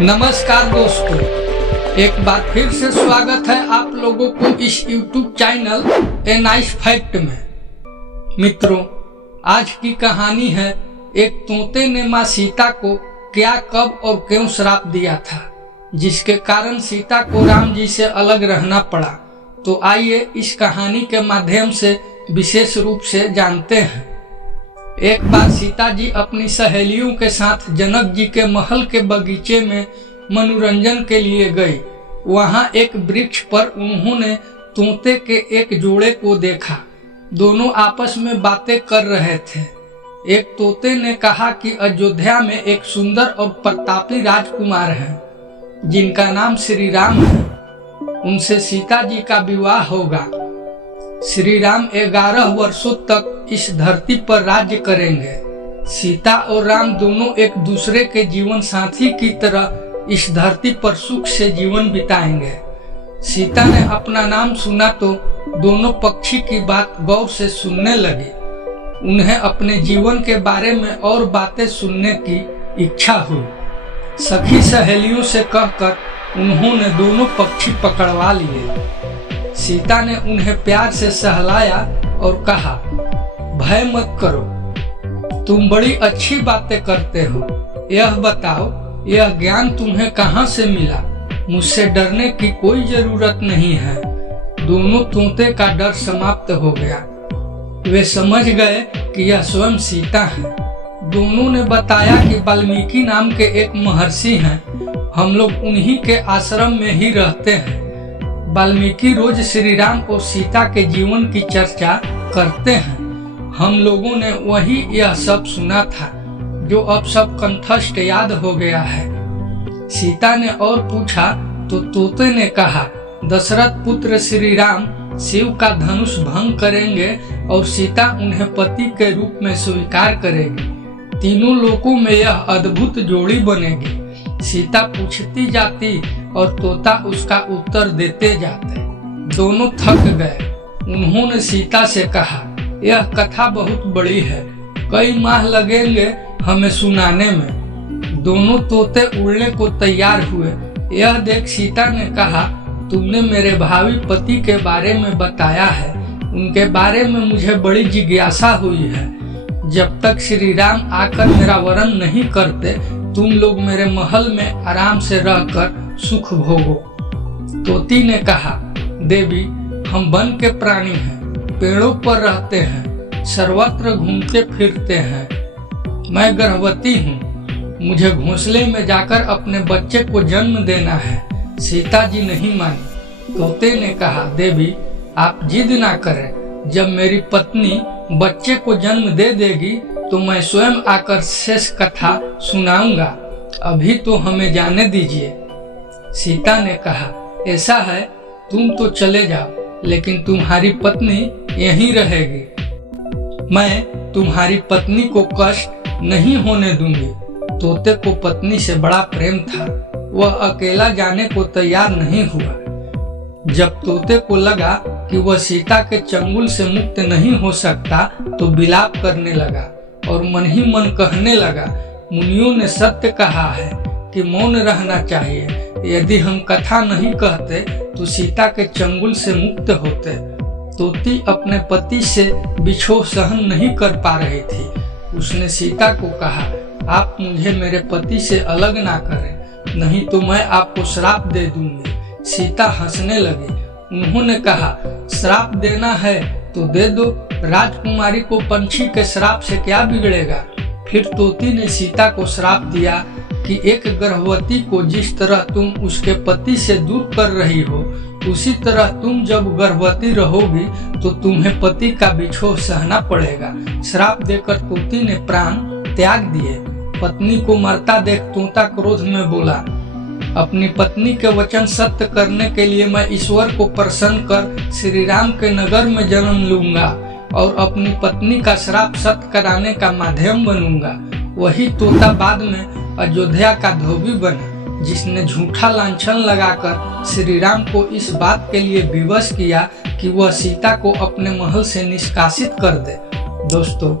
नमस्कार दोस्तों, एक बार फिर से स्वागत है आप लोगों को इस YouTube channel a nice fact में। मित्रों, आज की कहानी है एक तोते ने माँ सीता को क्या, कब और क्यों श्राप दिया था, जिसके कारण सीता को राम जी से अलग रहना पड़ा। तो आइए इस कहानी के माध्यम से विशेष रूप से जानते हैं। एक बार सीता जी अपनी सहेलियों के साथ जनक जी के महल के बगीचे में मनोरंजन के लिए गई। वहां एक वृक्ष पर उन्होंने तोते के एक जोड़े को देखा। दोनों आपस में बातें कर रहे थे। एक तोते ने कहा कि अयोध्या में एक सुंदर और प्रतापी राजकुमार हैं, जिनका नाम श्री राम है। उनसे सीता जी का विवाह होगा। श्री राम 11 वर्षों तक इस धरती पर राज्य करेंगे। सीता और राम दोनों एक दूसरे के जीवन साथी की तरह इस धरती पर सुख से जीवन बिताएंगे। सीता ने अपना नाम सुना तो दोनों पक्षी की बात गौर से सुनने लगी। उन्हें अपने जीवन के बारे में और बातें सुनने की इच्छा हुई। सखी सहेलियों से कहकर उन्होंने दोनों पक्षी पकड़वा लिए। सीता ने उन्हें प्यार से सहलाया और कहा, भय मत करो, तुम बड़ी अच्छी बातें करते हो। यह बताओ, यह ज्ञान तुम्हें कहाँ से मिला? मुझसे डरने की कोई जरूरत नहीं है। दोनों तोते का डर समाप्त हो गया। वे समझ गए कि यह स्वयं सीता है। दोनों ने बताया कि वाल्मीकि नाम के एक महर्षि हैं। हम लोग उन्हीं के आश्रम में ही रहते हैं। वाल्मीकि रोज श्री राम और सीता के जीवन की चर्चा करते हैं। हम लोगों ने वही यह सब सुना था, जो अब सब कंठस्थ याद हो गया है। सीता ने और पूछा तो तोते ने कहा, दशरथ पुत्र श्री राम शिव का धनुष भंग करेंगे और सीता उन्हें पति के रूप में स्वीकार करेगी। तीनों लोकों में यह अद्भुत जोड़ी बनेगी। सीता पूछती जाती और तोता उसका उत्तर देते जाते। दोनों थक गए। उन्होंने सीता से कहा, यह कथा बहुत बड़ी है, कई माह लगेंगे हमें सुनाने में। दोनों तोते उड़ने को तैयार हुए। यह देख सीता ने कहा, तुमने मेरे भावी पति के बारे में बताया है। उनके बारे में मुझे बड़ी जिज्ञासा हुई है। जब तक श्री राम आकर मेरा वरण नहीं करते, तुम लोग मेरे महल में आराम से रहकर सुख भोगो। तोती ने कहा, देवी, हम वन के प्राणी हैं, पेड़ों पर रहते हैं, सर्वत्र घूमते फिरते हैं। मैं गर्भवती हूँ, मुझे घोंसले में जाकर अपने बच्चे को जन्म देना है। सीता जी नहीं मानी। तोते ने कहा, देवी, आप जिद ना करें। जब मेरी पत्नी बच्चे को जन्म दे देगी तो मैं स्वयं आकर शेष कथा सुनाऊंगा। अभी तो हमें जाने दीजिए। सीता ने कहा, ऐसा है, तुम तो चले जाओ, लेकिन तुम्हारी पत्नी यहीं रहेगी। मैं तुम्हारी पत्नी को कष्ट नहीं होने दूंगी। तोते को पत्नी से बड़ा प्रेम था। वह अकेला जाने को तैयार नहीं हुआ। जब तोते को लगा कि वह सीता के चंगुल से मुक्त नहीं हो सकता, तो विलाप करने लगा और मन ही मन कहने लगा, मुनियों ने सत्य कहा है कि मौन रहना चाहिए। यदि हम कथा नहीं कहते तो सीता के चंगुल से मुक्त होते। तोती अपने पति से बिछोह सहन नहीं कर पा रही थी। उसने सीता को कहा, आप मुझे मेरे पति से अलग ना करें, नहीं तो मैं आपको श्राप दे दूंगी। सीता हंसने लगी। उन्होंने कहा, श्राप देना है तो दे दो, राजकुमारी को पंछी के श्राप से क्या बिगड़ेगा। फिर तोती ने सीता को श्राप दिया कि एक गर्भवती को जिस तरह तुम उसके पति से दूर कर रही हो, उसी तरह तुम जब गर्भवती रहोगी तो तुम्हें पति का बिछोह सहना पड़ेगा। श्राप देकर तोती ने प्राण त्याग दिए। पत्नी को मरता देख तोता क्रोध में बोला, अपनी पत्नी के वचन सत्य करने के लिए मैं ईश्वर को प्रसन्न कर श्री राम के नगर में जन्म लूंगा और अपनी पत्नी का श्राप सत्य कराने का माध्यम बनूंगा। वही तोता बाद में अयोध्या का धोबी बना, जिसने झूठा लांछन लगाकर श्री राम को इस बात के लिए विवश किया कि वह सीता को अपने महल से निष्कासित कर दे। दोस्तों,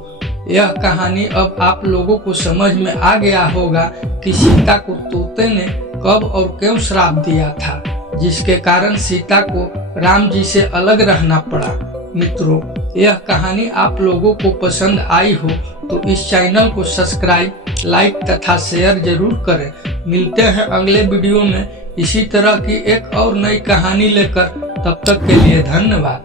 यह कहानी अब आप लोगों को समझ में आ गया होगा कि सीता को तोते ने कब और क्यों श्राप दिया था, जिसके कारण सीता को राम जी से अलग रहना पड़ा। मित्रों, यह कहानी आप लोगों को पसंद आई हो तो इस चैनल को सब्सक्राइब, लाइक तथा शेयर जरूर करें। मिलते हैं अगले वीडियो में इसी तरह की एक और नई कहानी लेकर। तब तक के लिए धन्यवाद।